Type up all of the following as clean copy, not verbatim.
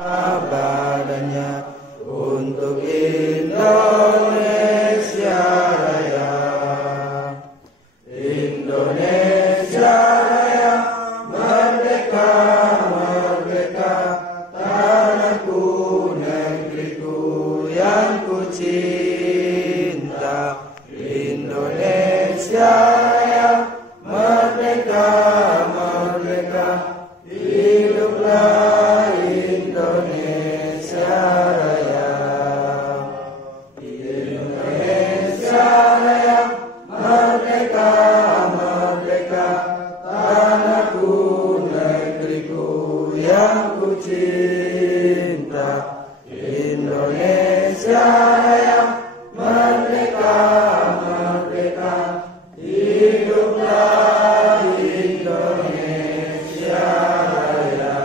badannya untuk Indonesia Raya. Indonesia Raya, merdeka, merdeka, tanahku, negeriku yang ku cinta. Indonesia Raya, merdeka, merdeka, hiduplah Indonesia Raya. Indonesia Raya, merdeka, merdeka, tanahku, negeriku yang ku cinta. Indonesia Raya, merdeka, merdeka, hiduplah Indonesia Raya.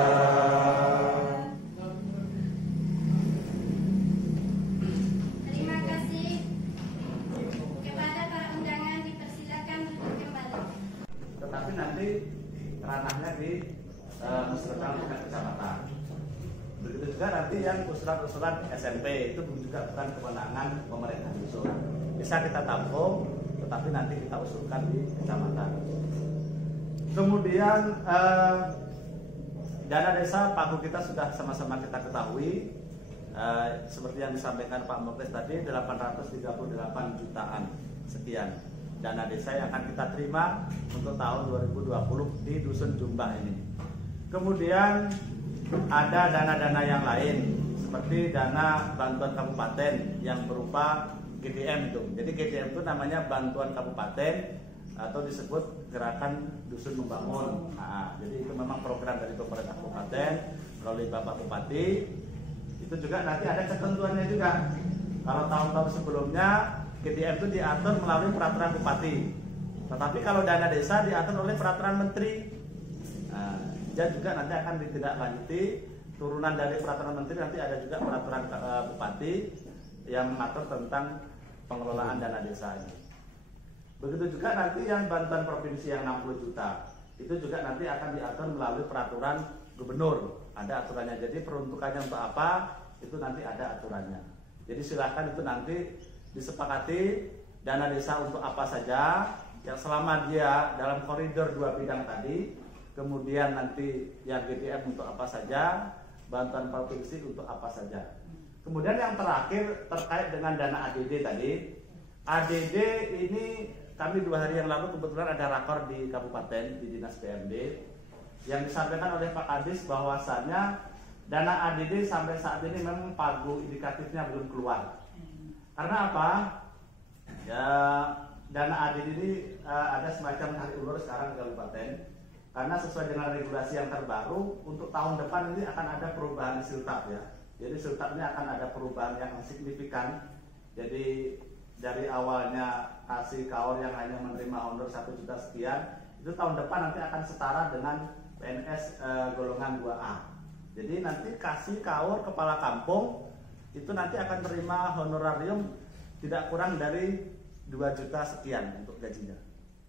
Terima kasih. Kepada para undangan dipersilakan duduk kembali. Tetapi nanti ranahnya di musrah tingkat kecamatan. Begitu juga nanti yang usulan-usulan SMP itu juga bukan kewenangan pemerintah dusun. Bisa kita tampung, tetapi nanti kita usulkan di kecamatan. Kemudian dana desa pagu kita sudah sama-sama kita ketahui. Seperti yang disampaikan Pak Mokles tadi, 838 jutaan sekian dana desa yang akan kita terima untuk tahun 2020 di Dusun Jumbah ini. Kemudian ada dana-dana yang lain seperti dana bantuan kabupaten yang berupa GDM itu. Jadi GDM itu namanya bantuan kabupaten atau disebut gerakan dusun membangun. Nah, jadi itu memang program dari pemerintah kabupaten melalui Bapak Bupati. Itu juga nanti ada ketentuannya juga. Kalau tahun-tahun sebelumnya GDM itu diatur melalui peraturan bupati. Tetapi kalau dana desa diatur oleh peraturan menteri. Dan juga nanti akan ditindaklanjuti turunan dari peraturan menteri, nanti ada juga peraturan bupati yang mengatur tentang pengelolaan dana desa ini. Begitu juga nanti yang bantuan provinsi yang 60 juta itu juga nanti akan diatur melalui peraturan gubernur, ada aturannya. Jadi peruntukannya untuk apa itu nanti ada aturannya. Jadi silahkan itu nanti disepakati dana desa untuk apa saja yang selama dia dalam koridor 2 bidang tadi. Kemudian nanti yang GDM untuk apa saja, bantuan provinsi untuk apa saja. Kemudian yang terakhir terkait dengan dana ADD tadi. ADD ini kami 2 hari yang lalu kebetulan ada rakor di kabupaten di Dinas PMD yang disampaikan oleh Pak Kadis bahwasannya dana ADD sampai saat ini memang pagu indikatifnya belum keluar. Karena apa? Ya, dana ADD ini ada semacam tarik ulur sekarang di kabupaten. Karena sesuai dengan regulasi yang terbaru, untuk tahun depan ini akan ada perubahan siltap ya. Jadi siltap ini akan ada perubahan yang signifikan. Jadi dari awalnya kasih kaor yang hanya menerima honor 1 juta sekian, itu tahun depan nanti akan setara dengan PNS golongan 2A. Jadi nanti kasih kaor kepala kampung itu nanti akan terima honorarium tidak kurang dari 2 juta sekian untuk gajinya,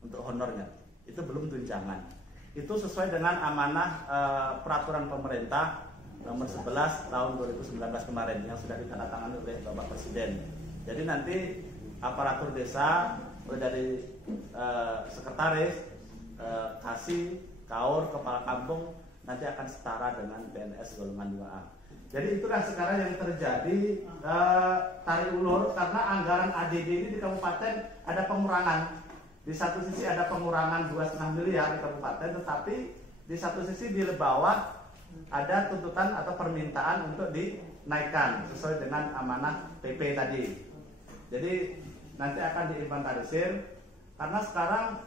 untuk honornya. Itu belum tunjangan. Itu sesuai dengan amanah peraturan pemerintah nomor 11 tahun 2019 kemarin yang sudah ditandatangani oleh Bapak Presiden. Jadi nanti aparatur desa mulai dari sekretaris, kasih, kaur, kepala kampung nanti akan setara dengan PNS golongan 2A. Jadi itulah sekarang yang terjadi tarik ulur karena anggaran ADD ini di kabupaten ada pengurangan. Di satu sisi ada pengurangan 2,5 miliar di kabupaten, tetapi di satu sisi di bawah ada tuntutan atau permintaan untuk dinaikkan sesuai dengan amanah PP tadi. Jadi nanti akan diinventarisir karena sekarang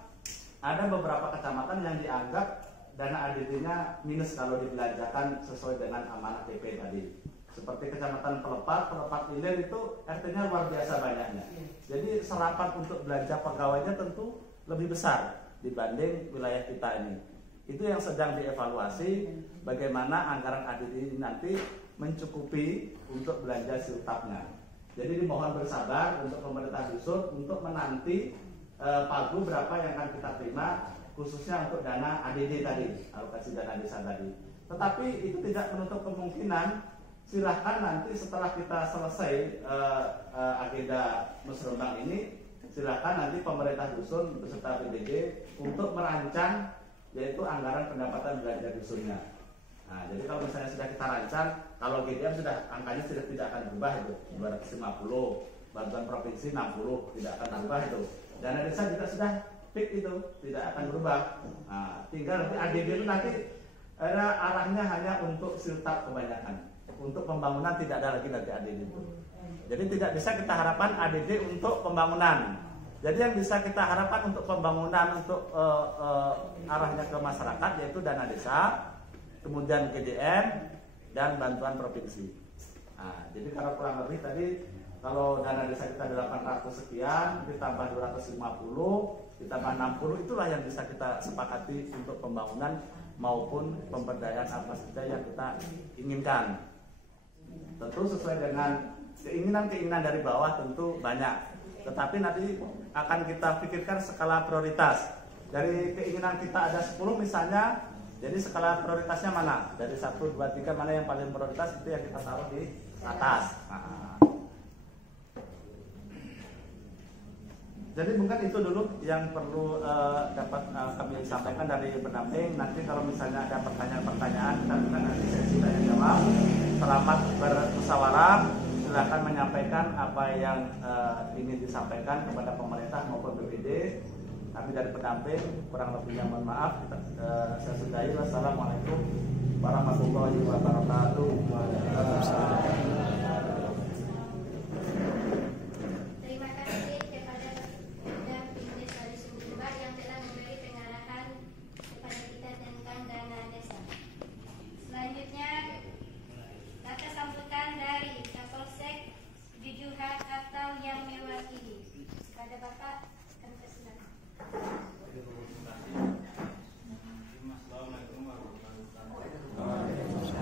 ada beberapa kecamatan yang dianggap dana ADD-nya minus kalau dibelanjakan sesuai dengan amanah PP tadi. Seperti kecamatan Pelepat Ilir itu RT-nya luar biasa banyaknya. Jadi serapan untuk belanja pegawainya tentu lebih besar dibanding wilayah kita ini. Itu yang sedang dievaluasi bagaimana anggaran ADD ini nanti mencukupi untuk belanja siltapnya. Jadi dimohon bersabar untuk pemerintah dusun untuk menanti pagu berapa yang akan kita terima khususnya untuk dana ADD tadi, alokasi dana desa tadi. Tetapi itu tidak menutup kemungkinan, silahkan nanti setelah kita selesai agenda musrenbang ini, silahkan nanti pemerintah dusun beserta PDD untuk merancang yaitu anggaran pendapatan belanja dusunnya. Nah, jadi kalau misalnya sudah kita rancang, kalau GDM sudah angkanya sudah tidak akan berubah itu 250, bantuan provinsi 60 tidak akan berubah itu. Dana desa juga sudah fix itu tidak akan berubah. Nah, tinggal nanti ADD itu nanti ada arahnya hanya untuk siltap kebanyakan. Untuk pembangunan tidak ada lagi nanti ADD itu. Jadi tidak bisa kita harapkan ADD untuk pembangunan. Jadi yang bisa kita harapkan untuk pembangunan untuk arahnya ke masyarakat yaitu dana desa, kemudian GDM dan bantuan provinsi. Nah, jadi kalau kurang lebih tadi kalau dana desa kita 800 sekian ditambah 250 ditambah 60 itulah yang bisa kita sepakati untuk pembangunan maupun pemberdayaan apa saja yang kita inginkan. Tentu sesuai dengan keinginan-keinginan dari bawah tentu banyak. Tetapi nanti akan kita pikirkan skala prioritas. Dari keinginan kita ada 10 misalnya, jadi skala prioritasnya mana? Dari 1, 2, 3 mana yang paling prioritas itu yang kita taruh di atas. Nah. Jadi mungkin itu dulu yang perlu dapat kami sampaikan dari pendamping. Nanti kalau misalnya ada pertanyaan-pertanyaan kita bukan nanti sesi tanya jawab. Selamat bermusyawarah. Silakan menyampaikan apa yang ingin disampaikan kepada pemerintah maupun BPD. Kami dari pendamping kurang lebihnya mohon maaf. Saya sudahi. Wassalamualaikum warahmatullahi wabarakatuh. Terima kasih kepada pendamping desa di Sumber yang telah memberi pengarahan kepada kita tentang dana desa. Selanjutnya kata sambutan dari Kapolsek Jujuhan atau yang mewakili kepada Bapak kami persilakan. Assalamualaikum warahmatullahi wabarakatuh.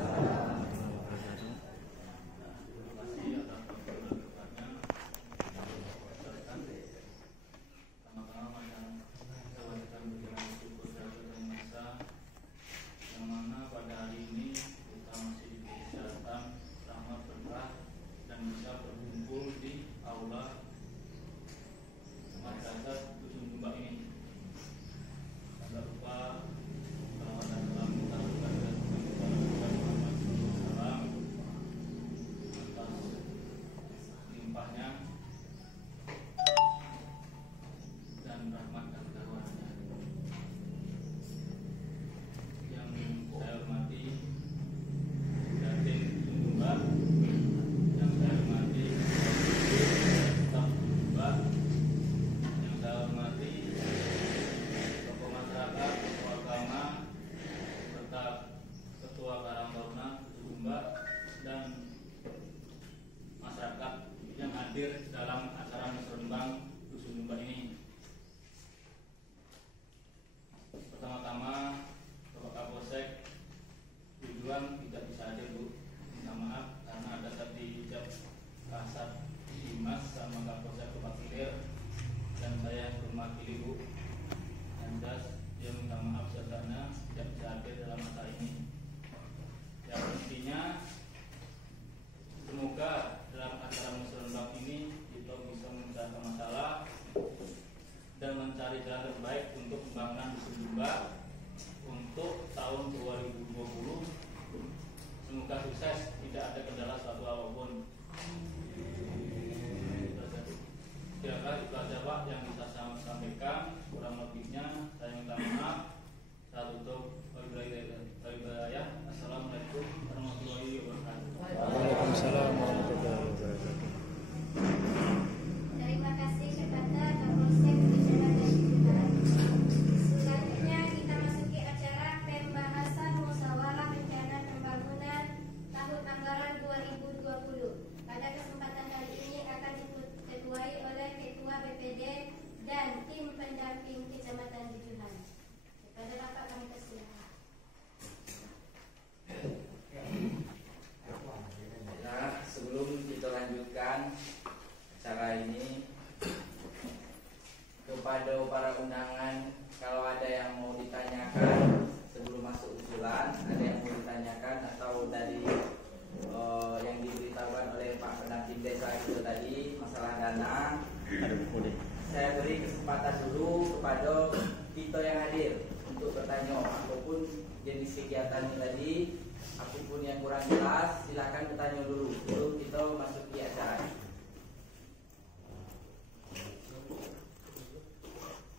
Saya beri kesempatan dulu kepada kita yang hadir untuk bertanya apapun jenis kegiatan tadi, apapun yang kurang jelas silakan bertanya dulu sebelum kita masuk di acara.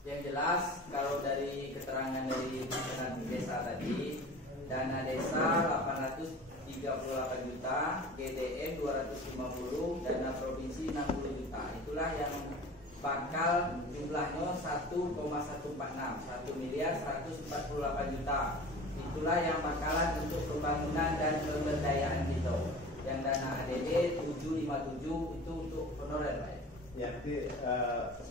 Yang jelas kalau dari keterangan dari Penanti Desa tadi, dana desa 838 juta, GDM 250, dana provinsi 60 juta. Itulah yang bakal jumlahnya 1,146, 1 miliar 148 juta. Itulah yang bakalan untuk pembangunan dan pemberdayaan kita. Yang dana ADD 757 itu untuk honorer, Pak. Ya, nanti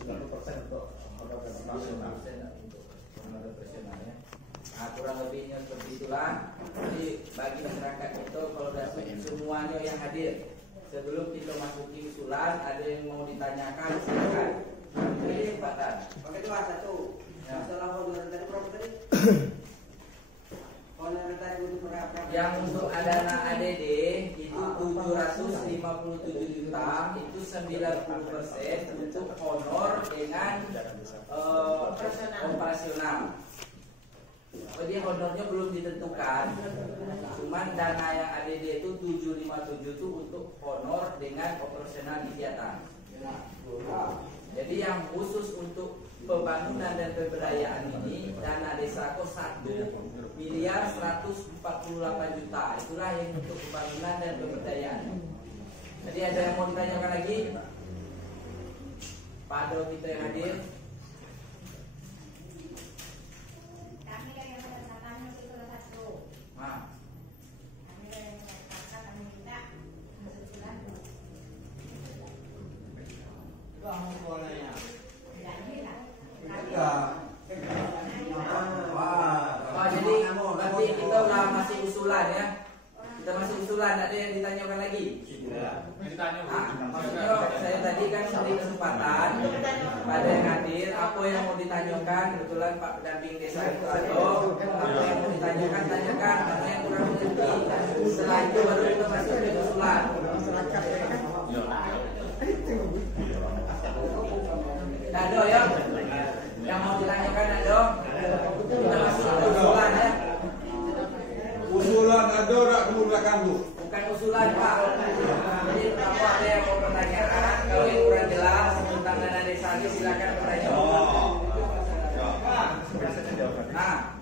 90% untuk honorer operasional. Untuk honorer operasional ya. Nah, kurang lebihnya seperti itulah. Jadi bagi masyarakat itu kalau sudah semuanya yang hadir, sebelum kita masuki usulan, ada yang mau ditanyakan silakan. Beri kesempatan. Pakai itu satu. Masalah honorer tadi berapa tadi? Honorer tadi untuk berapa? Yang untuk dana ADD itu 757 juta, itu 90% untuk honor dengan operasional. Jadi honornya belum ditentukan. Cuman dana yang ADD itu 757 itu untuk honor dengan operasional kegiatan. Jadi yang khusus untuk pembangunan dan pemberdayaan ini dana desa kos 1 miliar 148 juta. Itulah yang untuk pembangunan dan pemberdayaan. Jadi ada yang mau ditanyakan lagi? Pada kita yang hadir. Kami kan yang berdasarkan itu satu. Nah, Kami kan yang berdasarkan kami minta usulan. Kamu bolanya. Jadi lah. jadi nanti kita udah masih usulan ya. Kita masih usulan, ada yang ditanyakan lagi? Maksudnya saya tadi kan beri kesempatan pada yang hadir, apa yang mau ditanyakan, kebetulan Pak Pendamping Desa itu ada, apa yang mau ditanyakan, tanyakan, mana yang kurang mengerti. Setelah itu baru kita masuk ke usulan. Ada ya? Yang mau ditanyakan ada? Kita masuk ke usulan ya? Usulan ada tak kamu belakang tu? Bukan usulan Pak. Jadi kalau ada yang mau pertanyaan, kalau yang kurang jelas tentang dana desa ini silakan bertanya. Nah,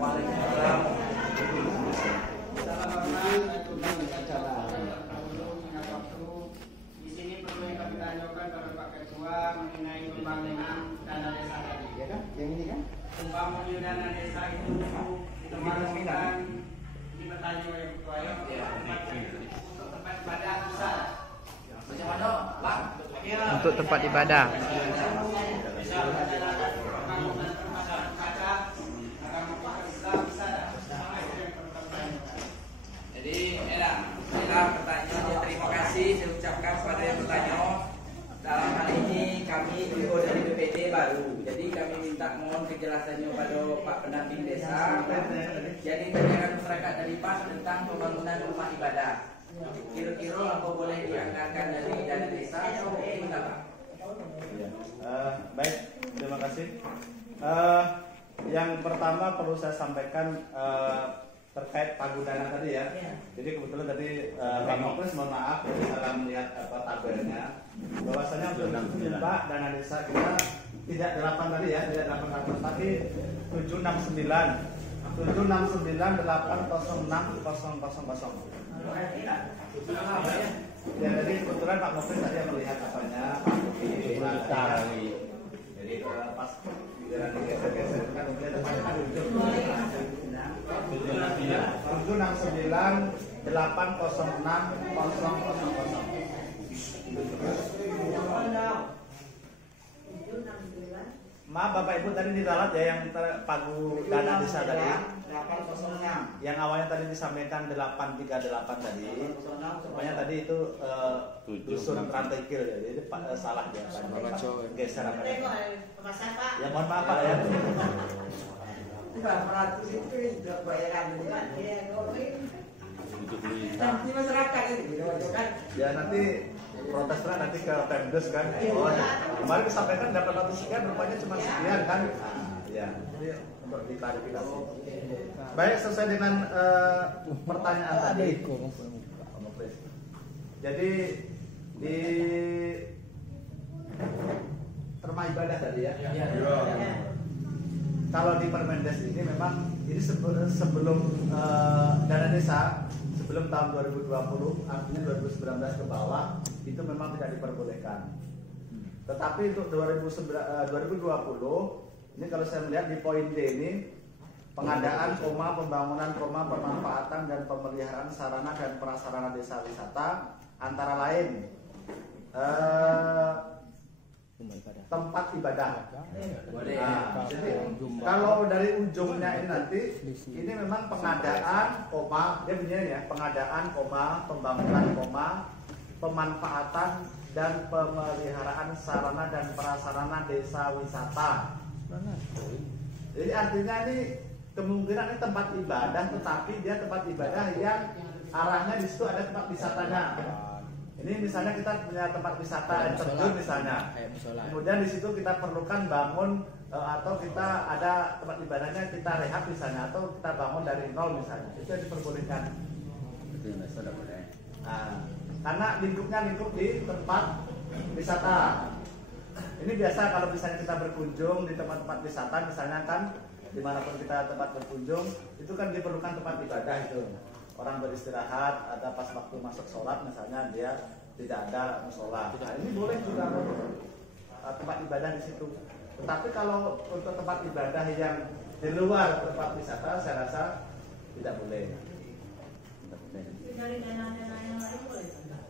Waalaikumsalam. Di sini perlu yang kami tanyakan kepada Pak Ketua mengenai pembangunan dana desa tadi. Ya kan? Yang ini kan? Pembangunan dana desa itu dimaksudkan ini bertanya oleh Ketua ya. Untuk tempat ibadah bisa. Bagaimana Pak? Untuk tempat ibadah. Bisa menjalankan pembangunan tempat ibadah agama Islam bisa. Sama itu yang perlu kami tanyakan. Jadi enak. Pertanyaan terima kasih saya ucapkan kepada yang bertanya. Dalam hal ini kami juga dari BPD baru. Jadi kami minta mohon kejelasannya pada Pak Pendamping Desa. Jadi tanyakan masyarakat dari Pak tentang pembangunan rumah ibadah. Kira-kira apa boleh dianggarkan dari dana desa atau bagaimana Pak? Baik, terima kasih. Yang pertama perlu saya sampaikan terkait pagudana tadi ya. Jadi kebetulan tadi Pak Moklis mohon maaf jadi salah melihat tabelnya. Bahwasanya untuk Pak dana desa kita tidak 8 tadi ya, tidak 800 tapi 769 806 000. Ya jadi kebetulan Pak Moklis tadi yang melihat apanya jadi pas giliran digeser-geser kan kemudian ada 769 Maaf Bapak Ibu tadi diralat ya yang pagu dana desa tadi. 806. Yang awalnya tadi disampaikan 838 tadi. Pokoknya tadi itu dusun rantai kil ya. Jadi salah ya Pak. Geser apa ya? Ya mohon maaf Pak ya. 500 itu tidak bayaran bukan? Nanti masyarakat itu kan? Ya nanti protesnya nanti ke Pemdes kan. Oh, kemarin disampaikan dapat 100 sekian, rupanya cuma sekian kan. Iya, ini untuk diklarifikasi. Baik, sesuai dengan pertanyaan tadi. Jadi di rumah ibadah tadi ya. Kalau di Permendes ini memang ini sebelum dana desa sebelum tahun 2020, artinya 2019 ke bawah itu memang tidak diperbolehkan. Tetapi untuk 2020 ini kalau saya melihat di poin D ini pengadaan, pembangunan, pemanfaatan dan pemeliharaan sarana dan prasarana desa wisata antara lain tempat ibadah. Nah, jadi kalau dari ujungnya ini nanti ini memang pengadaan, dia bunyinya ya, pengadaan, pembangunan, pemanfaatan dan pemeliharaan sarana dan prasarana desa wisata. Jadi artinya ini kemungkinan ini tempat ibadah, tetapi dia tempat ibadah yang arahnya di situ ada tempat wisatanya. Ini misalnya kita punya tempat wisata air terjun misalnya, kemudian di situ kita perlukan bangun atau kita ada tempat ibadahnya kita rehab misalnya, atau kita bangun dari nol misalnya, itu yang diperbolehkan. Nah, karena lingkupnya lingkup di tempat wisata. Ini biasa kalau misalnya kita berkunjung di tempat-tempat wisata misalnya kan, dimanapun kita tempat berkunjung itu kan diperlukan tempat ibadah itu. Orang beristirahat, ada pas waktu masuk sholat misalnya dia tidak ada musola. Nah, ini boleh juga tempat ibadah di situ. Tetapi kalau untuk tempat ibadah yang di luar tempat wisata, saya rasa tidak boleh. Dari dana-dana yang lain boleh tidak?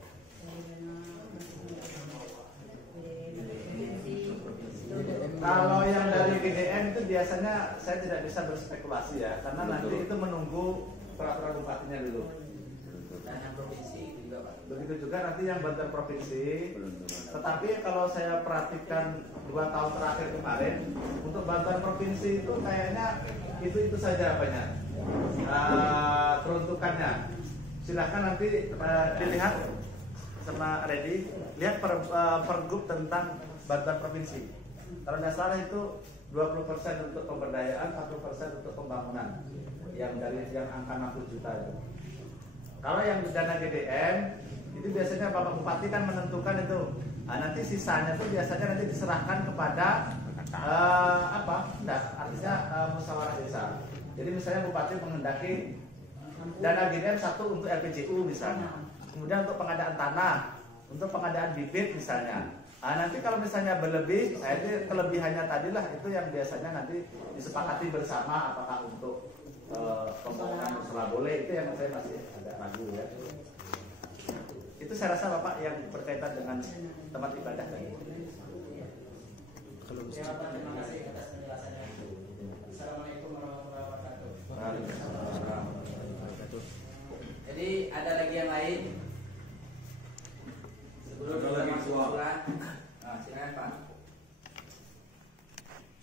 Kalau yang dari GDN itu biasanya saya tidak bisa berspekulasi ya, karena nanti itu menunggu peraturan bupatinya dulu. Dan yang provinsi juga Pak. Begitu juga nanti yang bantuan provinsi. Tetapi kalau saya perhatikan 2 tahun terakhir kemarin, untuk bantuan provinsi itu kayaknya itu saja banyak peruntukannya. Silahkan nanti dilihat sama Reddy, lihat pergub tentang bantuan provinsi. Kalau nggak salah itu 20% untuk pemberdayaan, 40% untuk pembangunan. Yang dari yang angka 60 juta itu. Kalau yang dana GDN itu biasanya Bapak Bupati kan menentukan itu. Nah, nanti sisanya itu biasanya nanti diserahkan kepada artinya musyawarah desa. Jadi misalnya Bupati menghendaki dana GDN 1 untuk LPJU misalnya, kemudian untuk pengadaan tanah, untuk pengadaan bibit misalnya. Nah, nanti kalau misalnya berlebih, itu kelebihannya tadilah itu yang biasanya nanti disepakati bersama apakah untuk pembangunan musola boleh, itu yang saya masih agak ragu ya. Itu saya rasa Bapak yang berkaitan dengan tempat ibadah tadi. Terima kasih atas penjelasannya. Assalamualaikum warahmatullahi wabarakatuh. Jadi ada lagi yang lain? Sebelum kita masuk usulan, silakan Pak.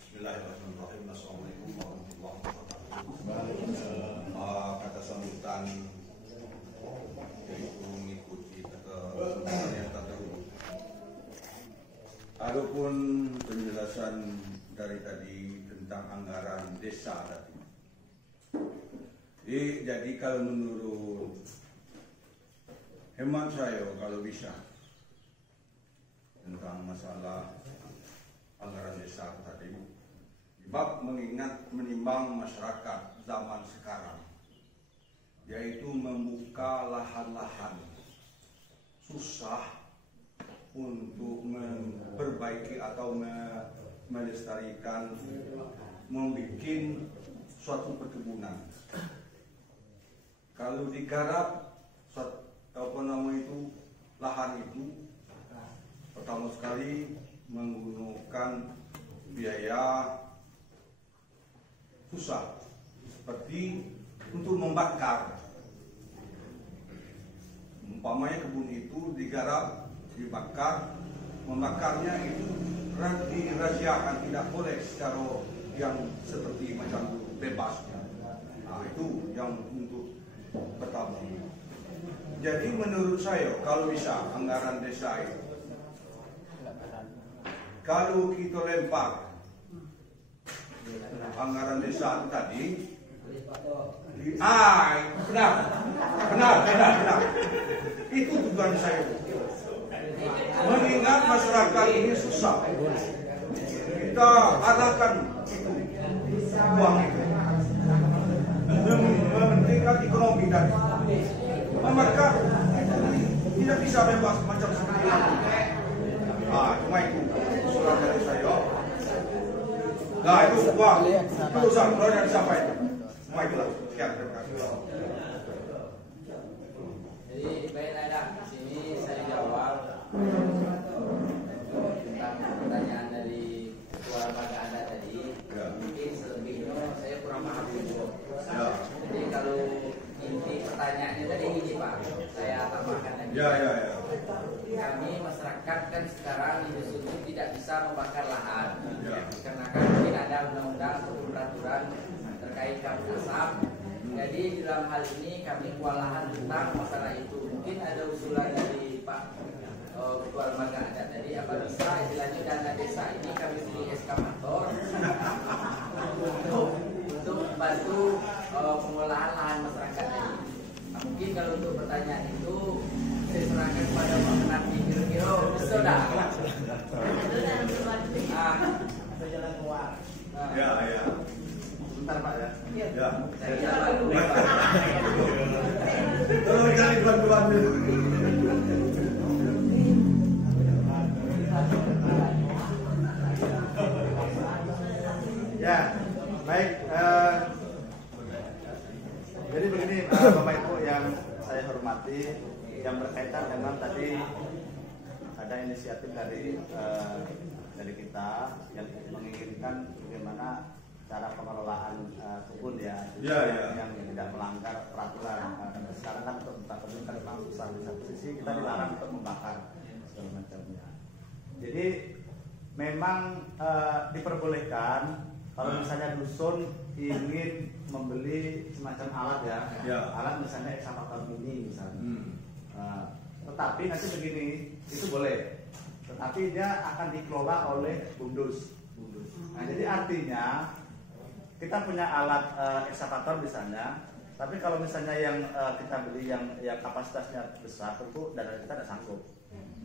Bismillahirrahmanirrahim. Assalamualaikum warahmatullahi wabarakatuh. Kata sambutan yaitu mengikuti sambutan yang terdahulu. Adapun penjelasan dari tadi tentang anggaran desa tadi. Jadi kalau menurut hemat saya kalau bisa tentang masalah anggaran desa tadi, bab mengingat menimbang masyarakat zaman sekarang, yaitu membuka lahan-lahan susah untuk memperbaiki atau melestarikan, membuat suatu perkebunan. Kalau digarap lahan itu pertama sekali menggunakan biaya susah seperti untuk membakar. Umpamanya kebun itu digarap, dibakar, membakarnya itu dirahasiakan, tidak boleh secara yang seperti macam bebasnya. Nah, itu yang untuk pertama. Jadi menurut saya kalau bisa anggaran desa itu, kalau kita lempar anggaran desa tadi, benar. Itu tujuan saya. Mengingat masyarakat ini susah, kita arahkan uang itu mementingkan ekonomi tadi. Maka tidak bisa bebas macam seperti itu. Cuma itu usulan dari saya. Nah itu uang, itu usaha kalau dari siapa itu? Cuma itulah. Sekian, terima kasih. Jadi baik ada di sini saya jawab tentang pertanyaan dari ketua lembaga Anda tadi. Mungkin selebihnya saya kurang paham juga. Jadi kalau inti pertanyaannya tadi gini Pak, saya tambahkan lagi. Ya. Kami masyarakat kan sekarang di dusun itu tidak bisa membakar lahan, karena kan mungkin ada undang-undang atau peraturan terkait kabut asap. Jadi dalam hal ini kami kewalahan tentang masalah itu. Mungkin ada usulan dari Pak Ketua Lembaga Adat tadi, apa bisa istilahnya dana desa ini kami beli eskavator untuk membantu pengolahan lahan masyarakat tadi. Nah, mungkin kalau untuk pertanyaan itu saya serahkan kepada Pak Menanti, kira-kira bisa dah. Jalan keluar. Ya. Bentar Pak ya. Ya. Saya jalan dulu. Tolong cari bantuan dulu. Ya, baik. Jadi begini Bapak Ibu yang saya hormati, yang berkaitan dengan tadi ada inisiatif dari kita yang menginginkan bagaimana cara pengelolaan kebun ya, yang tidak melanggar peraturan. Sekarang kan untuk membuka kebun kan memang susah, di satu sisi kita dilarang untuk membakar segala macamnya. Jadi memang diperbolehkan kalau misalnya dusun ingin membeli semacam alat alat misalnya ekskavator mini misalnya. Tetapi nanti begini, itu boleh. Tetapi dia akan dikelola oleh bumdes. Nah, jadi artinya kita punya alat ekskavator misalnya, tapi kalau misalnya yang kita beli yang kapasitasnya besar, tentu dana kita tidak sanggup.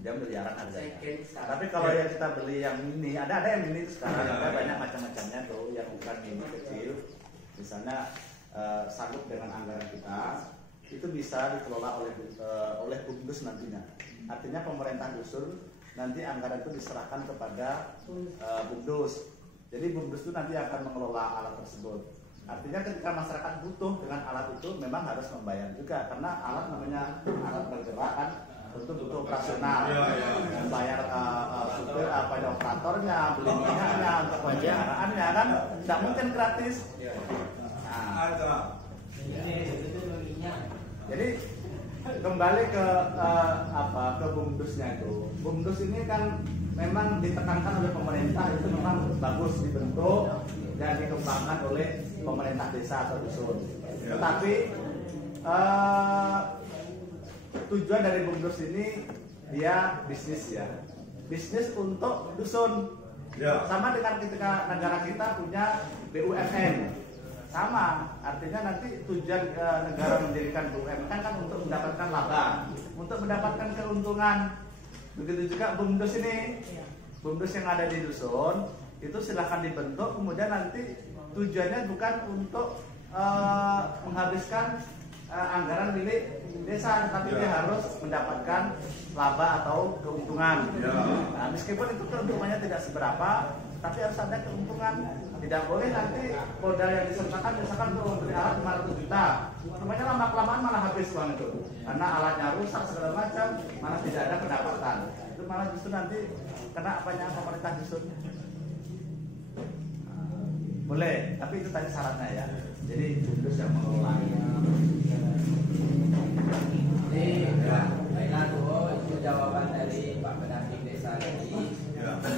Dia miliaran harganya. Tapi kalau yang kita beli yang mini, ada yang mini sekarang, ada banyak macam-macamnya tuh, yang ukuran mini kecil, misalnya sanggup dengan anggaran kita, itu bisa dikelola oleh bumdes nantinya. Artinya pemerintah dusun nanti anggaran itu diserahkan kepada bumdes. Jadi bumdes itu nanti akan mengelola alat tersebut. Artinya ketika masyarakat butuh dengan alat itu memang harus membayar juga, karena alat namanya alat bergerak kan, tentu butuh operasional, membayar supir, operatornya, beli minyaknya, untuk pemeliharaannya kan, tidak mungkin gratis. Jadi kembali ke ke bumdesnya itu. Bumdes ini kan memang ditekankan oleh pemerintah, itu memang bagus dibentuk dan dikembangkan oleh pemerintah desa atau dusun. Tetapi tujuan dari bumdes ini dia bisnis ya, bisnis untuk dusun. Sama dengan ketika negara kita punya BUMN. Sama, artinya nanti tujuan negara mendirikan BUMN kan untuk mendapatkan laba, untuk mendapatkan keuntungan. Begitu juga bumdes ini, bumdes yang ada di dusun itu silahkan dibentuk, kemudian nanti tujuannya bukan untuk menghabiskan anggaran milik desa, tapi dia harus mendapatkan laba atau keuntungan. Nah, meskipun itu keuntungannya tidak seberapa, tapi harus ada keuntungan. Tidak boleh nanti modal yang disertakan misalkan untuk membeli alat 500 juta, namanya lama-kelamaan malah habis uang itu, karena alatnya rusak segala macam, malah tidak ada pendapatan. Itu malah justru nanti kena apanya pemerintah dusun. Boleh, tapi itu tadi syaratnya ya. Jadi bumdes yang mengelolanya. Baiklah tuh, itu jawaban dari Pak Pendamping Desa tadi.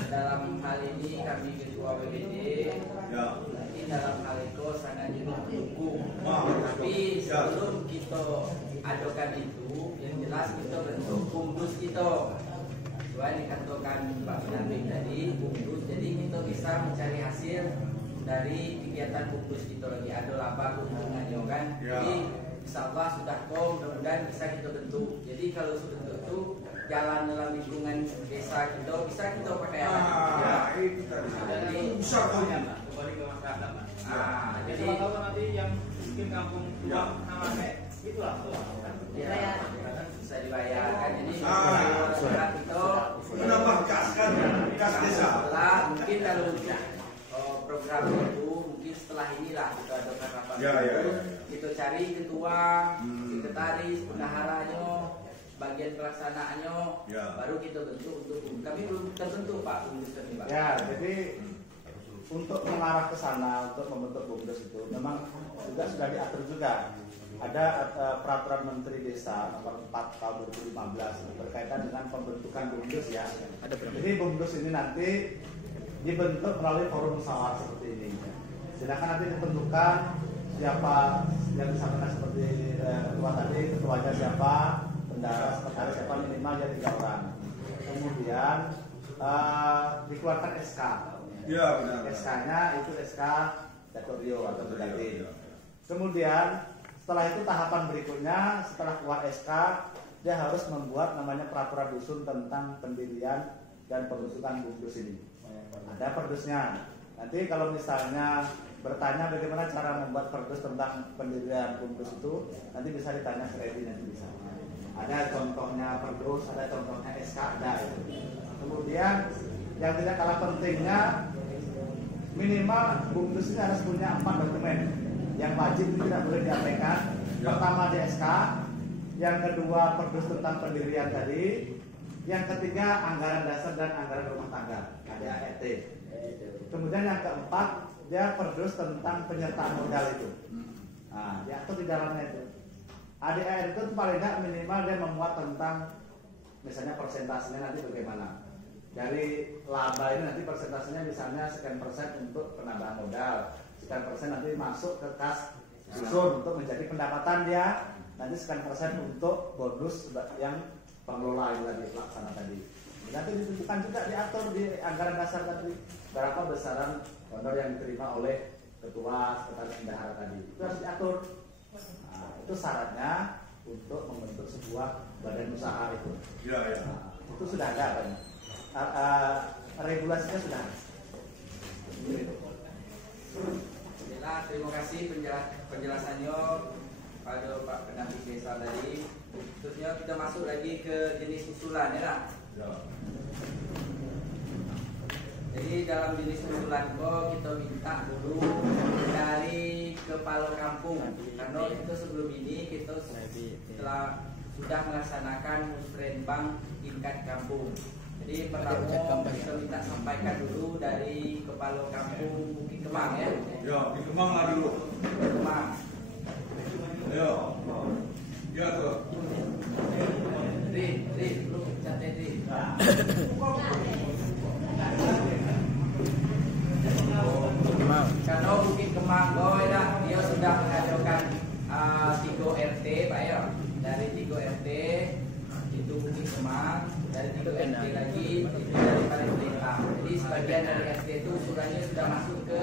Dalam hal ini kami ketua BPD, nanti dalam hal itu sangat didukung. Tapi sebelum kita adokan itu yang jelas kita bentuk bungkus kita. Sesuai dikatakan Pak Pendamping tadi bungkus, jadi kita bisa mencari hasil dari kegiatan bungkus kita lagi ada apa keuntungannya kan. Jadi insya Allah sudah mudah-mudahan bisa kita bentuk. Jadi kalau sudah bentuk jalan dalam lingkungan desa kita bisa kita pakai apa? Itu tadi. Jadi Bisa punya. Kembali ke masyarakat. jadi Kalau nanti yang bikin kampung namanya itulah ya, bisa dibayarkan. Jadi surat itu Menambah kas kan, kas desa. setelah mungkin kalau program itu mungkin setelah inilah kita adakan rapat Ya. kita cari ketua, sekretaris, bendaharanya, bagian pelaksanaannya, baru kita bentuk untuk kami belum terbentuk Pak bungkus ini Pak. Ya, jadi untuk mengarah ke sana untuk membentuk bumdes itu memang juga sudah diatur juga. Ada peraturan Menteri Desa nomor 4 tahun 2015 berkaitan dengan pembentukan bumdes ya. Jadi bumdes ini nanti dibentuk melalui forum musyawarah seperti ini. Sedangkan nanti ditentukan siapa yang disampaikan seperti ketua tadi, ketuanya siapa, bendahara sekretaris siapa, minimal ya 3 orang. Kemudian dikeluarkan SK. Ya benar. SK-nya itu SK Datorio atau Bupati. Kemudian setelah itu tahapan berikutnya setelah keluar SK dia harus membuat namanya peraturan dusun tentang pendirian dan pembentukan bumdes ini. Ada perdusnya. Nanti kalau misalnya bertanya bagaimana cara membuat perdus tentang pendirian bumdes itu nanti bisa ditanya ke Edi nanti bisa. Ada contohnya perdus, ada contohnya SK ada itu. Kemudian yang tidak kalah pentingnya minimal bumdes ini harus punya 4 dokumen yang wajib itu tidak boleh diabaikan. Pertama di SK, yang kedua perdus tentang pendirian tadi, yang ketiga anggaran dasar dan anggaran rumah tangga ADART. Kemudian yang keempat dia perdus tentang penyertaan modal itu. Nah, diatur di dalamnya itu. ADART itu paling tidak minimal dia memuat tentang misalnya persentasenya nanti bagaimana. Dari laba ini nanti persentasenya misalnya sekian persen untuk penambahan modal, sekian persen nanti masuk ke kas dusun untuk menjadi pendapatan dia, nanti sekian persen untuk bonus yang pengelola itu tadi pelaksana tadi. Nanti ditentukan juga diatur di anggaran dasar tadi berapa besaran honor yang diterima oleh ketua sekretaris bendahara tadi. Itu harus diatur. Nah, itu syaratnya untuk membentuk sebuah badan usaha itu. Nah, itu sudah ada kan? Regulasinya sudah ada. Terima kasih penjelasannya pada Pak Pendamping Desa tadi. Terusnya kita masuk lagi ke jenis usulan ya. Jadi dalam jenis usulan kita minta dulu dari kepala kampung karena kita sebelum ini kita setelah sudah melaksanakan musrenbang tingkat kampung. Jadi pertama kita minta sampaikan dulu dari kepala kampung Bukit Kemang ya. Ya, Bukit Kemang lah dulu. Bukit Kemang. Ya. Ya tuh. Ri, lu catat Ri. Karena Bukit Kemang dia sudah mengajukan 3 RT Pak ya. Dari 3 RT itu Bukit Kemang, dari 3 RT lagi itu dari Palembang. Jadi sebagian dari RT itu usulannya sudah masuk ke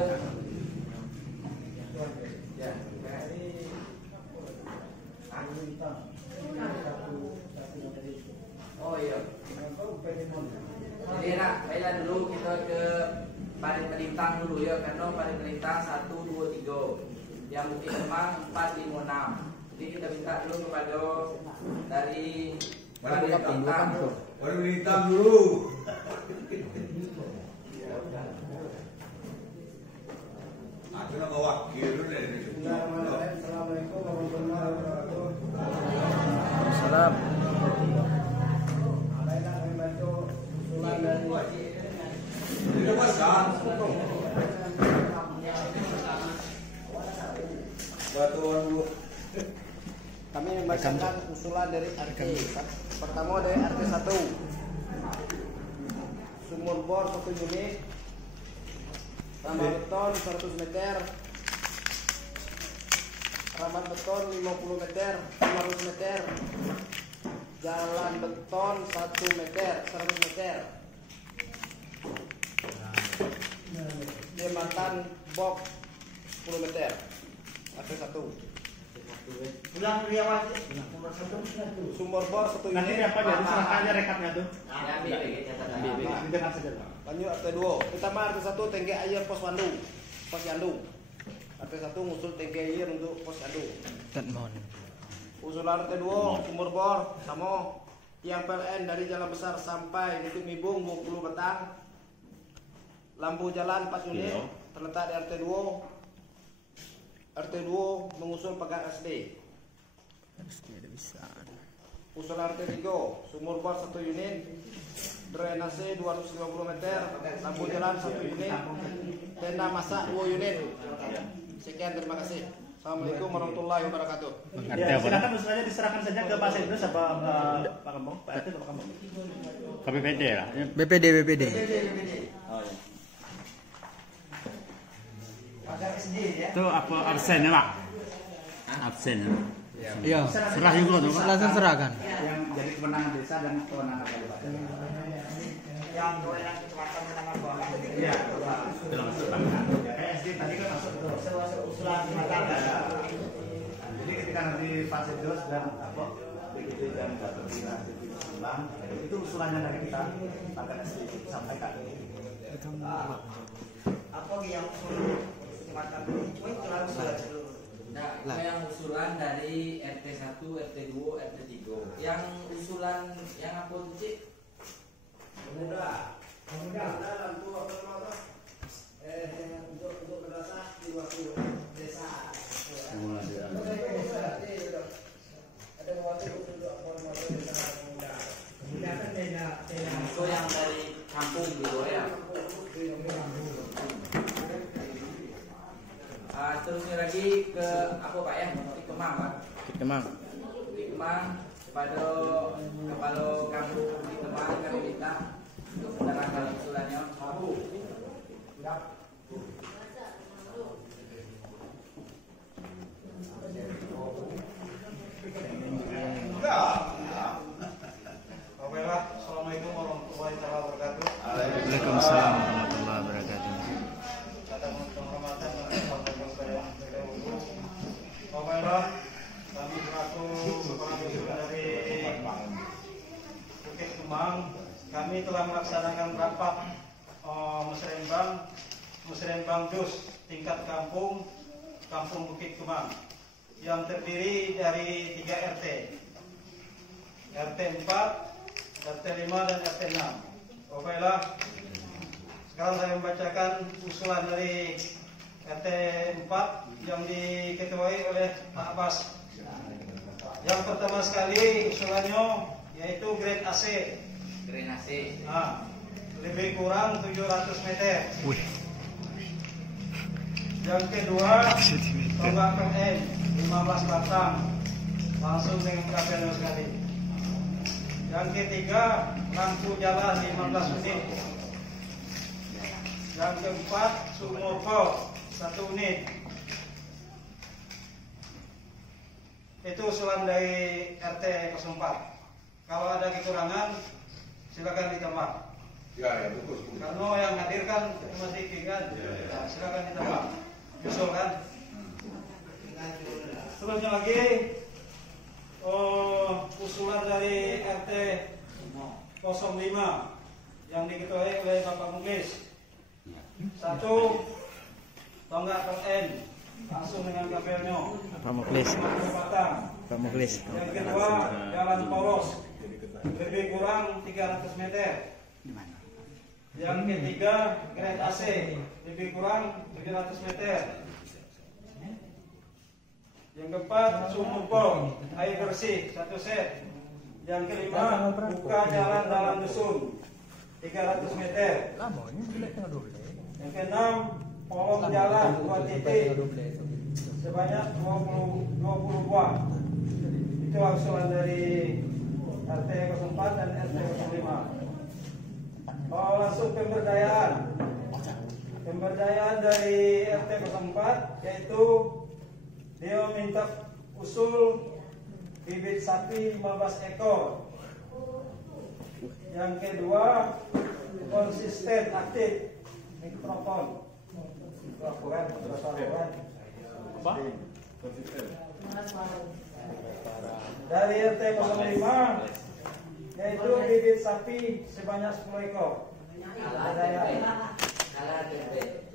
ya. Oh iya. Jadi baiklah dulu kita ke Paling Melintang dulu ya, karena Paling Melintang 1, 2, 3. Yang Bukit Kemang 4, 5, 6. Jadi kita minta dulu kepada dari Paling Melintang. Paling Melintang dulu. Aku nak wakil dulu deh. Assalamualaikum warahmatullahi wabarakatuh. Salam. Baiklah, kami bantu usulan dari Itu pasang. Batuan dulu. kami membacakan usulan dari RT. Pertama dari RT 1. Sumur bor 1 unit. Tambah beton 100 meter. Ramat beton 50 meter, 500 meter. Jalan beton 1 meter, 100 meter. Jembatan box 10 meter. RT 1. Ulang dia wajib. Sumur bor 1 Nanti unit. apa jadi serahkan aja rekapnya tuh. Ya, Lanjut RT 2. Pertama RT 1 tangki air pos yandu. RT 1 ngusul tangki air untuk pos yandu. Usulan RT 2 sumur bor sama tiang PLN dari jalan besar sampai titik Mibung 20 batang. Lampu jalan 4 unit terletak di RT 2. RT 2 mengusul pagar SD. Usulan RT 3 sumur bor 1 unit, drainase 250 meter, lampu jalan 1 unit, tenda masak 2 unit. Sekian, terima kasih. Assalamualaikum warahmatullahi wabarakatuh. Ya, silakan usulannya diserahkan saja ke Pak Sekdes apa Pak Kembang, Pak RT atau Pak Kembang? Ke BPD lah. BPD. Oh, iya. Itu apa absen ya Pak? Absen. Iya. Serah juga tuh Pak. Langsung serahkan. Yang jadi kewenangan desa dan kewenangan kabupaten. Yang kewenangan kecamatan menangan bawah. Iya, dalam kesepakatan. PSD tadi kan masuk tuh. Usulan kecamatan. Jadi ketika nanti Pak Sekdes dan apa BPD dan Koordinasi ulang, itu usulannya dari kita akan disampaikan. Apa yang usul kecamatan itu terlalu sudah dulu. Nah, yang usulan dari RT 1, RT 2, RT 3. Yang usulan yang apa tuh, Cik? Pemuda lampu apa nama? Untuk madrasah di waktu desa. Ada waktu untuk apa desa pemuda. Itu yang dari kampung gitu ya. Terusnya lagi ke apa Pak ya? Di Kemang Pak. Di Kemang kepada kepala kampung di Kemang kami minta untuk menerangkan usulannya. Baiklah, assalamualaikum warahmatullahi wabarakatuh. Waalaikumsalam warahmatullahi wabarakatuh. Baiklah, kami selaku kepala desa dari Bukit Kemang, kami telah melaksanakan rapat musrenbang Dus tingkat kampung Bukit Kemang yang terdiri dari 3 RT, RT 4, RT 5 dan RT 6. Baiklah, sekarang saya membacakan usulan dari RT 4 yang diketuai oleh Pak Abbas. Yang pertama sekali usulannya yaitu grade AC. Drainase. Lebih kurang 700 meter. Yang kedua, tonggak PN 15 batang langsung dengan kabel sekali. Yang ketiga, lampu jalan 15 unit. Yang keempat, sumur bor 1 unit. Itu usulan dari RT 04. Kalau ada kekurangan, silakan ditambah. Ya, bagus. Karena yang hadir kan cuma sedikit kan, silakan ditambah. Usul kan. Selanjutnya lagi, usulan dari RT 05 yang diketuai oleh Bapak Muklis. 1, tonggak PN langsung dengan kabelnya. Pak Muklis. Pak Muklis. Yang kedua, jalan poros lebih kurang 300 meter. Yang ketiga, grade AC lebih kurang 700 meter. Yang keempat, sumur bor air bersih 1 set. Yang kelima, buka jalan dalam dusun 300 meter. Yang keenam, kolong jalan 2 titik sebanyak 20 buah. Itu usulan dari RT 04 dan RT 05. Langsung pemberdayaan dari RT 04 yaitu Dia minta usul bibit sapi 15 ekor. Yang kedua, konsisten aktif mikrofon. Laporan, Apa? Dari RT 05 yaitu bibit sapi sebanyak 10 ekor.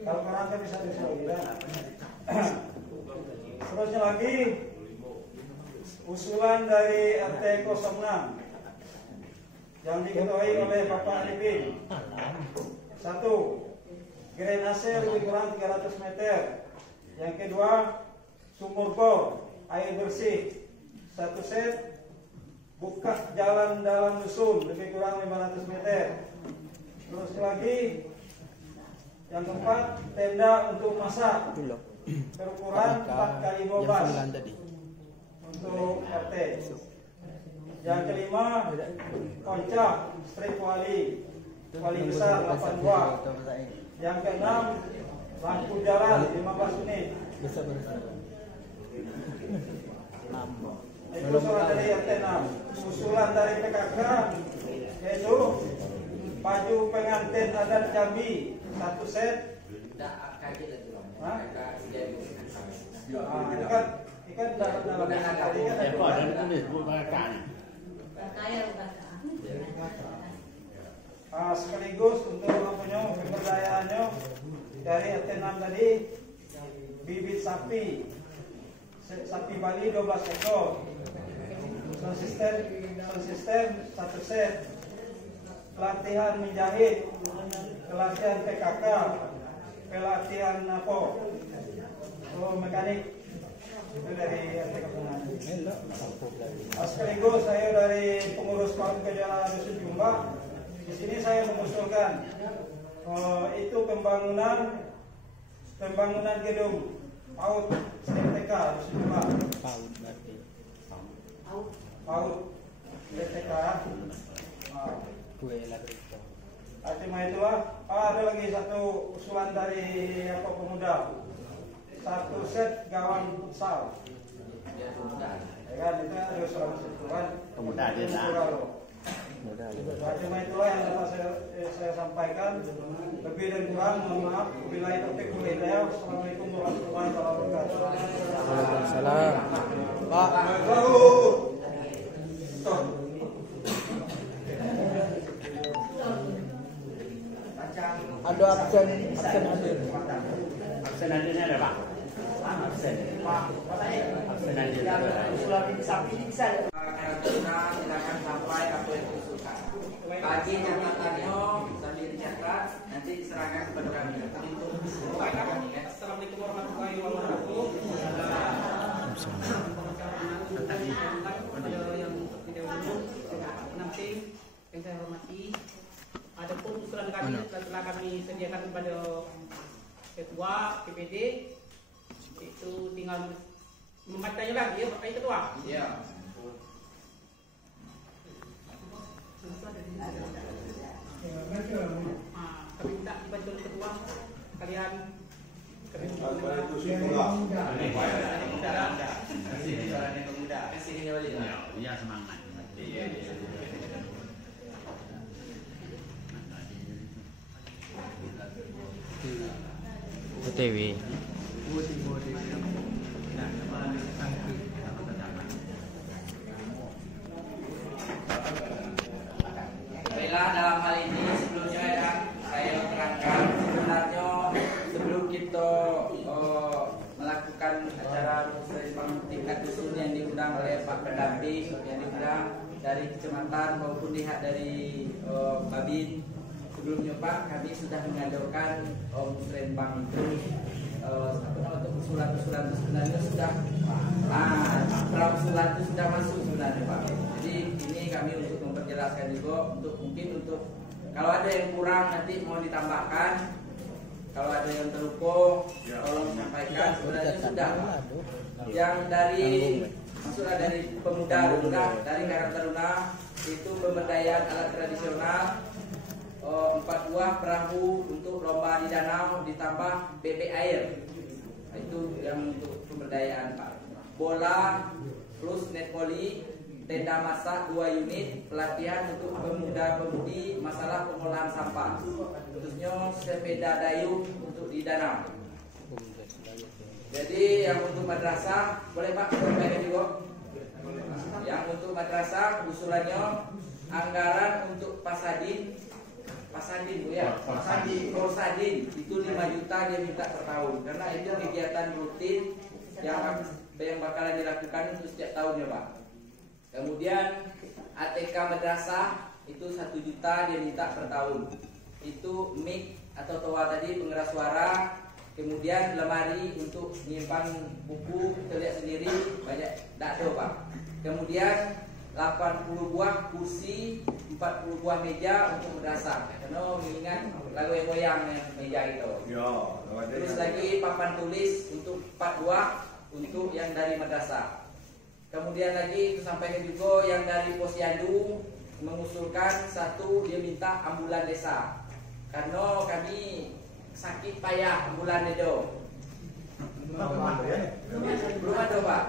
Kalau kerangka bisa disuruh. Terusnya lagi usulan dari RT 06 yang diketuai oleh Bapak Arifin. 1. Drainase lebih kurang 300 meter. Yang kedua, sumur bor air bersih 1 set. Buka jalan dalam dusun lebih kurang 500 meter. Terus lagi yang keempat, tenda untuk masak berukuran 4x12 untuk RT. Yang kelima, koncak strip wali besar 82. Yang keenam, lampu jalan 15 unit. Itu usulan dari RT 6. Usulan dari PKK yaitu baju pengantin adat Jambi 1 set. Ikan dalam tadi kan sekaligus untuk pemberdayaannya dari RT 6 tadi, bibit sapi Bali 12 ekor, konsisten 1 set, pelatihan menjahit, pelatihan PKK, pelatihan mekanik. Itu dari RT Kepungan. Sekaligus saya dari pengurus Paut Kejuaraan Dusun Jumba. Di sini saya mengusulkan itu pembangunan gedung PAUD TK Dusun Jumba. PAUD TK. Cuma itulah. Ada lagi satu usulan dari pemuda. 1 set gawang futsal. Ya kan, itu ada usulan kan. Pemuda dia Cuma itulah yang dapat saya sampaikan. Lebih dan kurang mohon maaf. Wabillahi taufiq wal hidayah. Assalamualaikum warahmatullahi wabarakatuh. Waalaikumsalam. Pak. Ada absen hadir. Absen hadirnya ada Pak. Absen hadir. Silakan sampai apa yang diusulkan. Bagi catatannya sambil dicatat nanti diserahkan kepada kami. Assalamualaikum warahmatullahi wabarakatuh. Yang tidak umum, nanti yang saya hormati, ada pun usulan kami telah kami sediakan kepada ketua PPD. Itu tinggal membacanya lagi ya Pak Ketua. Iya. Kami minta dibantu oleh ketua kalian. Iya semangat. OTW. Baiklah, dalam hal ini sebelumnya ya, saya terangkan sebenarnya sebelum kita melakukan acara musyawarah tingkat dusun yang diundang oleh Pak Pendamping, yang diundang dari kecamatan maupun pihak dari Babin. Sebelumnya Pak, kami sudah mengajukan musrembang itu untuk usulan-usulan itu sebenarnya sudah usulan itu sudah masuk sebenarnya Pak. Jadi ini kami untuk memperjelaskan juga mungkin untuk kalau ada yang kurang nanti mau ditambahkan, kalau ada yang terlupa tolong sampaikan. Sebenarnya sudah yang dari maksudnya dari pemuda dari Karang Taruna itu pemberdayaan alat tradisional 4 buah perahu untuk lomba di danau ditambah bebek air. Itu yang untuk pemberdayaan Pak. bola plus net volley, tenda masak 2 unit, pelatihan untuk pemuda-pemudi masalah pengolahan sampah, khususnya sepeda dayung untuk di danau. Jadi yang untuk madrasah, boleh Pak, sampaikan juga. Yang untuk madrasah usulannya anggaran untuk Pasadin Bu ya, Pasadin itu 5 juta dia minta per tahun, karena itu kegiatan rutin yang bakalan dilakukan untuk setiap tahunnya Pak. Kemudian ATK madrasah itu 1 juta dia minta per tahun. Itu mic atau toa tadi pengeras suara. Kemudian lemari untuk menyimpan buku, kita lihat sendiri banyak dado Pak. Kemudian 80 buah kursi, 40 buah meja untuk madrasah. Karena mengingat lagu goyang meja itu. Terus lagi papan tulis untuk 4 buah untuk yang dari madrasah. Kemudian lagi sampaikan juga yang dari Posyandu mengusulkan 1 dia minta ambulan desa. Karena kami sakit payah ambulan itu. Belum ada Pak.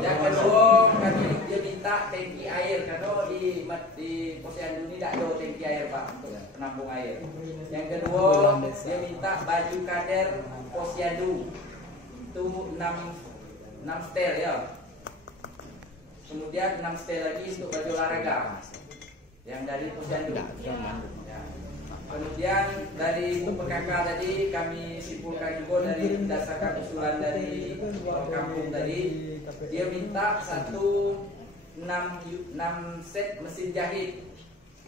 Yang kedua kami dia minta tangki air, karena di Posyandu ini tidak ada tangki air Pak untuk penampung air. Yang kedua dia minta baju kader Posyandu itu 6 setel ya. Kemudian 6 setel lagi untuk baju olahraga yang dari Posyandu. Kemudian dari PKK tadi kami simpulkan juga dari berdasarkan usulan dari kampung tadi, dia minta 6 set mesin jahit.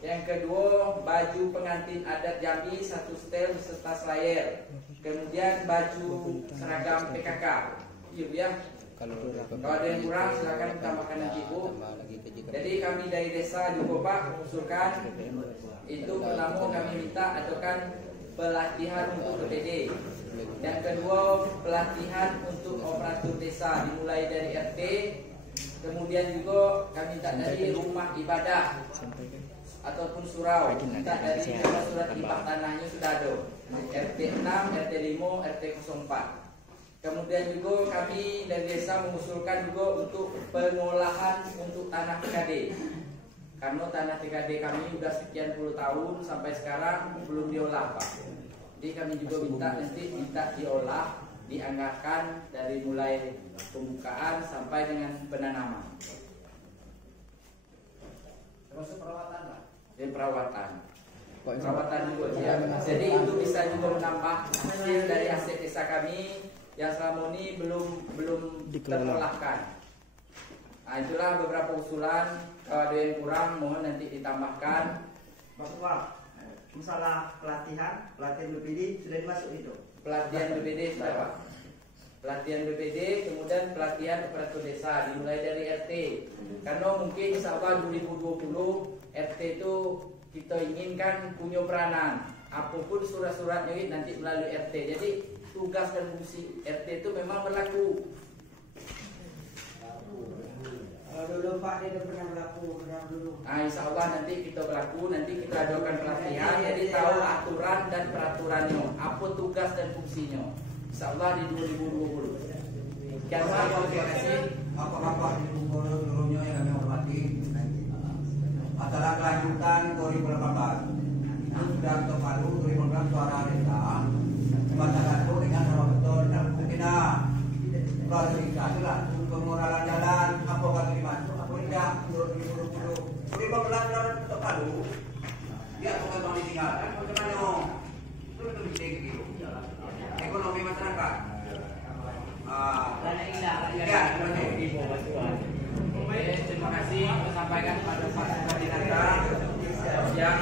Yang kedua baju pengantin adat Jambi 1 setel beserta slayer. Kemudian baju seragam PKK. Iya Bu ya. Kalau ada yang kurang silakan tambahkan nanti Bu. Jadi kami dari desa juga Pak mengusulkan itu pertama kami minta adakan pelatihan untuk BPD. Yang kedua pelatihan untuk operator desa dimulai dari RT. Kemudian juga kami minta dari rumah ibadah ataupun surau, minta dari surat hibah tanahnya sudah ada, RT 6, RT 5, RT 04. Kemudian juga kami dari desa mengusulkan juga untuk pengolahan untuk tanah TKD. Karena tanah TKD kami sudah sekian puluh tahun sampai sekarang belum diolah Pak. Jadi kami juga minta diolah, dianggarkan dari mulai pembukaan sampai dengan penanaman. Termasuk perawatan Pak. Dan perawatan juga ya. Jadi itu bisa juga menambah hasil dari aset desa kami yang selama ini belum terolahkan. Nah, itulah beberapa usulan. Kalau ada yang kurang mohon nanti ditambahkan. Bapak, masalah pelatihan BPD sudah dimasuk itu. Pelatihan BPD sudah Pak. Pelatihan BPD, kemudian pelatihan operator desa dimulai dari RT. Karena mungkin insya Allah 2020 RT itu kita inginkan punya peranan. Apapun surat-suratnya nanti melalui RT. Jadi tugas dan fungsi RT itu memang berlaku. Dulu Pak dia pernah berlaku dulu. Nah, insya Allah nanti kita berlaku, nanti kita adakan pelatihan, jadi tahu aturan dan peraturannya, apa tugas dan fungsinya. Insya Allah di 2020. Sekian Pak, terima kasih. Bapak-bapak di sebelumnya yang kami hormati, masalah kelanjutan 2018 itu sudah terpadu 2018 suara desa. Masalah itu dengan sama betul dan kita klarifikasi lah pengoralan jalan apa kata dimasuk apa tidak 2020 2015 terpadu dia bukan bang ditinggalkan bagaimana itu bisa gitu ekonomi masyarakat terima kasih sampaikan pada Pak Kadinata yang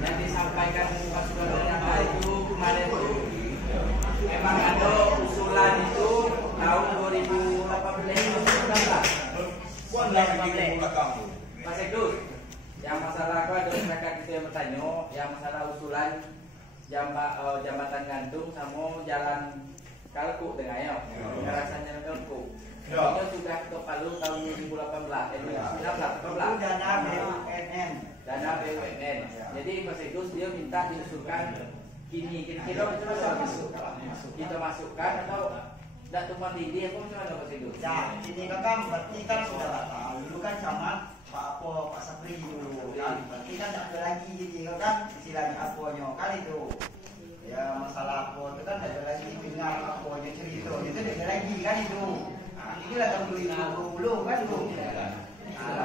yang disampaikan Pak Kadinata itu kemarin itu memang ada usulan itu tahun 2018. Pak Sekdus, yang masalah apa ada masyarakat itu yang bertanya, yang masalah usulan jambatan gantung sama jalan Kalku dengan ya, pengerasan jalan Kalku. Itu sudah kita palu tahun 2018, 2019. Dana BUMN. Jadi Pak Sekdus dia minta diusulkan Gini, kira-kira kita masukkan atau tidak tumpang tindih apa macam mana Pak Sedu? Ya, ini kakak berarti kan sudah tahu dulu kan sama Pak Apo, Pak Sapri dulu kan. Berarti kan tidak ada lagi jadi kan istilahnya Aponya kali itu. Ya masalah Apo itu kan tidak ada lagi dengar Aponya cerita. Itu tidak ada lagi kan itu. Nah, ini lah tahun 2020 kan itu.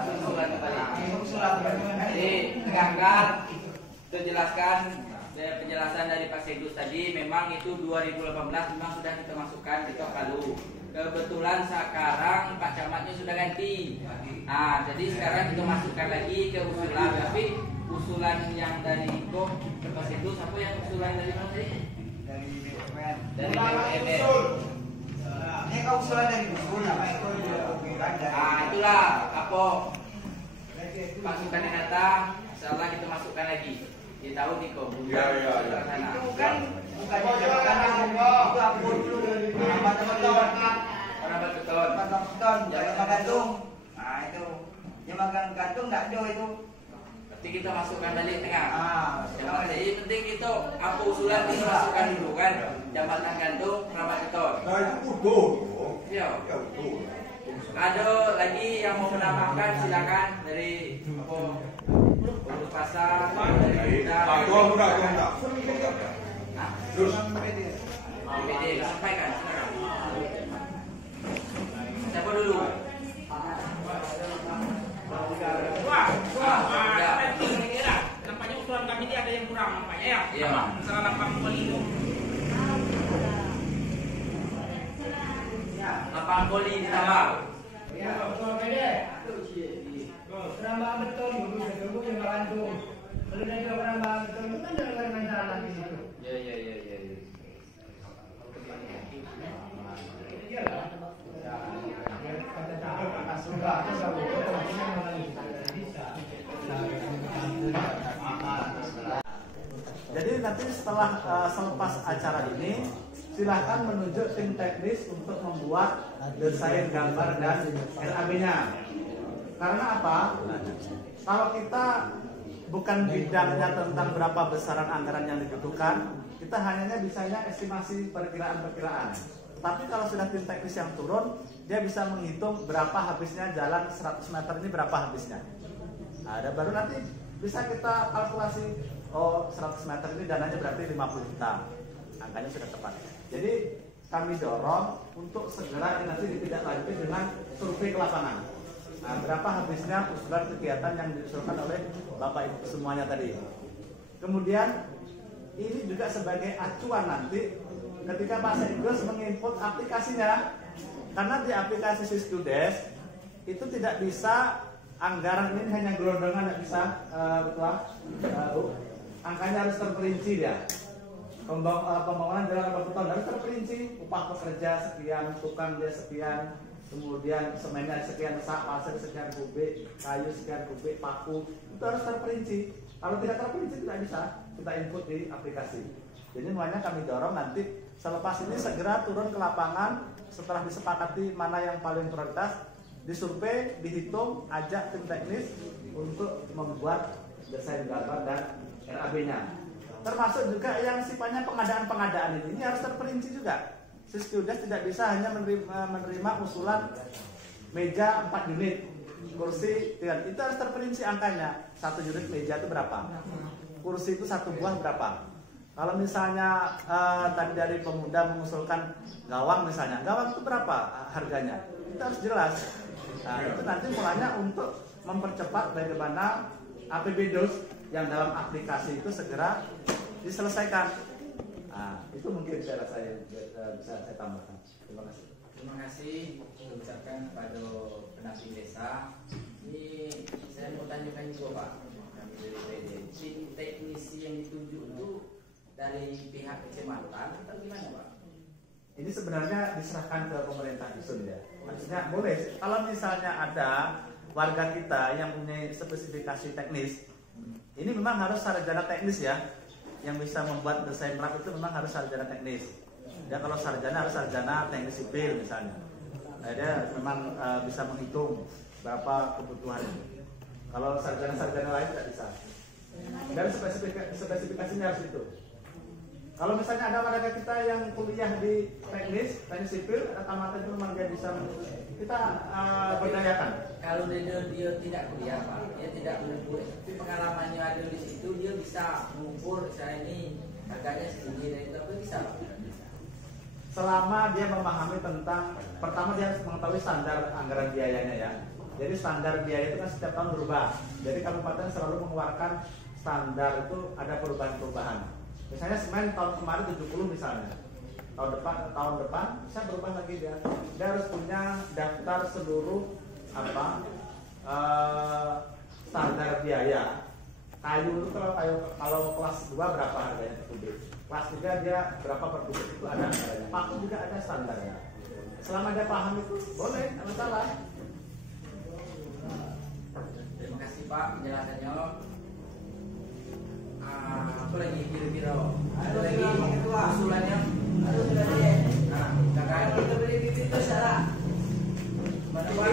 Usulan kembali. Usulan kembali. Jadi tegakkan, itu jelaskan. Penjelasan dari Pak Sedus tadi memang itu 2018 memang sudah kita masukkan di Ketok Palu. Kebetulan sekarang Pak Camatnya sudah ganti. Nah, jadi sekarang kita masukkan lagi ke usulan. Tapi usulan yang dari Pak Sedus apa yang usulan dari mana tadi? Dari BUMN. Dari BUMN. Ini kau usulan dari usul apa itu? Ah, itulah apa pasukan data. Insyaallah kita masukkan lagi. Di tahun ini kok Iya. Itu kan bukan makanan itu aku dulu rapat beton. Rapat beton. Jangan makan gantung. Nah itu. Yang makan gantung enggak ada itu. Berarti kita masukkan tadi tengah. Jadi penting itu apa usulan kita masukkan dulu kan. Jambatan gantung, rapat beton. Nah itu utuh. Iya. Ya utuh. Ada lagi yang mau menambahkan silakan dari apa? Urus pasar dari kita. Udah. Terus BPD sampaikan silakan. Siapa dulu? Nampaknya usulan kami ini ada yang kurang nampaknya ya. Iya. Masalah lapang pelindung. Lapangan voli ditambah. Ya, betul beda. Penambahan beton dulu yang gantung. Kalau ada juga penambahan beton itu kan dengan masalah lagi situ. Iya. Iyalah. Kata tahu akan suka Jadi nanti setelah selepas acara ini silahkan menunjuk tim teknis untuk membuat desain gambar dan RAB-nya. Karena apa? Kalau kita bukan bidangnya tentang berapa besaran anggaran yang dibutuhkan, kita hanya bisanya estimasi perkiraan-perkiraan. Tapi kalau sudah tim teknis yang turun, dia bisa menghitung berapa habisnya jalan 100 meter ini berapa habisnya. Nah, dan baru nanti bisa kita kalkulasi, oh 100 meter ini dananya berarti 50 juta. Angkanya sudah tepat. Jadi kami dorong untuk segera nanti ditindaklanjuti dengan survei ke lapangan. Nah, berapa habisnya usulan kegiatan yang diusulkan oleh Bapak Ibu semuanya tadi. Kemudian ini juga sebagai acuan nanti ketika Pak Sekdes menginput aplikasinya, karena di aplikasi Siskudes itu tidak bisa anggaran ini hanya gelondongan, tidak bisa betul. Angkanya harus terperinci ya. Pembangunan jalan berapa tahun harus terperinci, upah pekerja sekian, tukang dia sekian, kemudian semennya sekian sak, pasir sekian kubik, kayu sekian kubik, paku, itu harus terperinci. Kalau tidak terperinci tidak bisa kita input di aplikasi. Jadi makanya kami dorong nanti selepas ini segera turun ke lapangan setelah disepakati mana yang paling prioritas, disurvei, dihitung, ajak tim teknis untuk membuat desain gambar dan RAB-nya. Termasuk juga yang sifatnya pengadaan-pengadaan ini harus terperinci juga. Siskudes tidak bisa hanya menerima usulan meja 4 unit, kursi 3. Itu harus terperinci angkanya. 1 unit meja itu berapa? Kursi itu 1 buah berapa? Kalau misalnya tadi dari pemuda mengusulkan gawang misalnya, gawang itu berapa harganya? Itu harus jelas. Nah, itu nanti mulanya untuk mempercepat bagaimana APBDOS yang dalam aplikasi itu segera diselesaikan. Nah, itu mungkin saya rasa yang bisa saya tambahkan. Terima kasih. Terima kasih ucapkan kepada pendamping desa. Ini saya mau tanyakan juga Pak, kami dari PD. Tim teknisi yang ditunjuk itu dari pihak kecamatan atau gimana Pak? Ini sebenarnya diserahkan ke pemerintah dusun ya. Maksudnya boleh. Kalau misalnya ada warga kita yang punya spesifikasi teknis, ini memang harus sarjana teknis ya. Yang bisa membuat desain map itu memang harus sarjana teknis. Ya kalau sarjana harus sarjana teknik sipil misalnya. Nah, dia memang bisa menghitung berapa kebutuhan. Kalau sarjana-sarjana lain tidak bisa. Dan spesifikasinya harus itu. Kalau misalnya ada warga kita yang kuliah di teknik sipil, ada tamatan itu memang dia bisa kita berdayakan. Kalau dia tidak kuliah Pak, dia tidak mengukur, tapi pengalamannya ada di situ, dia bisa mengukur saya ini harganya segini dan itu bisa. Selama dia memahami tentang, pertama dia harus mengetahui standar anggaran biayanya ya. Jadi standar biaya itu kan setiap tahun berubah. Jadi kabupaten selalu mengeluarkan standar itu ada perubahan-perubahan. Misalnya semen tahun kemarin 70 misalnya, tahun depan bisa berubah lagi dia. Dia harus punya daftar seluruh standar biaya. Kayu itu kalau kelas 2 berapa harganya per kubik, kelas 3 dia berapa per kubik itu ada harganya. Paku juga ada standarnya. Selama dia paham itu boleh, tidak masalah. Terima kasih Pak penjelasannya. Apa lagi kira-kira? Ada lagi usulannya? Nah, kakak kita beli bibit itu salah. Mana Pak?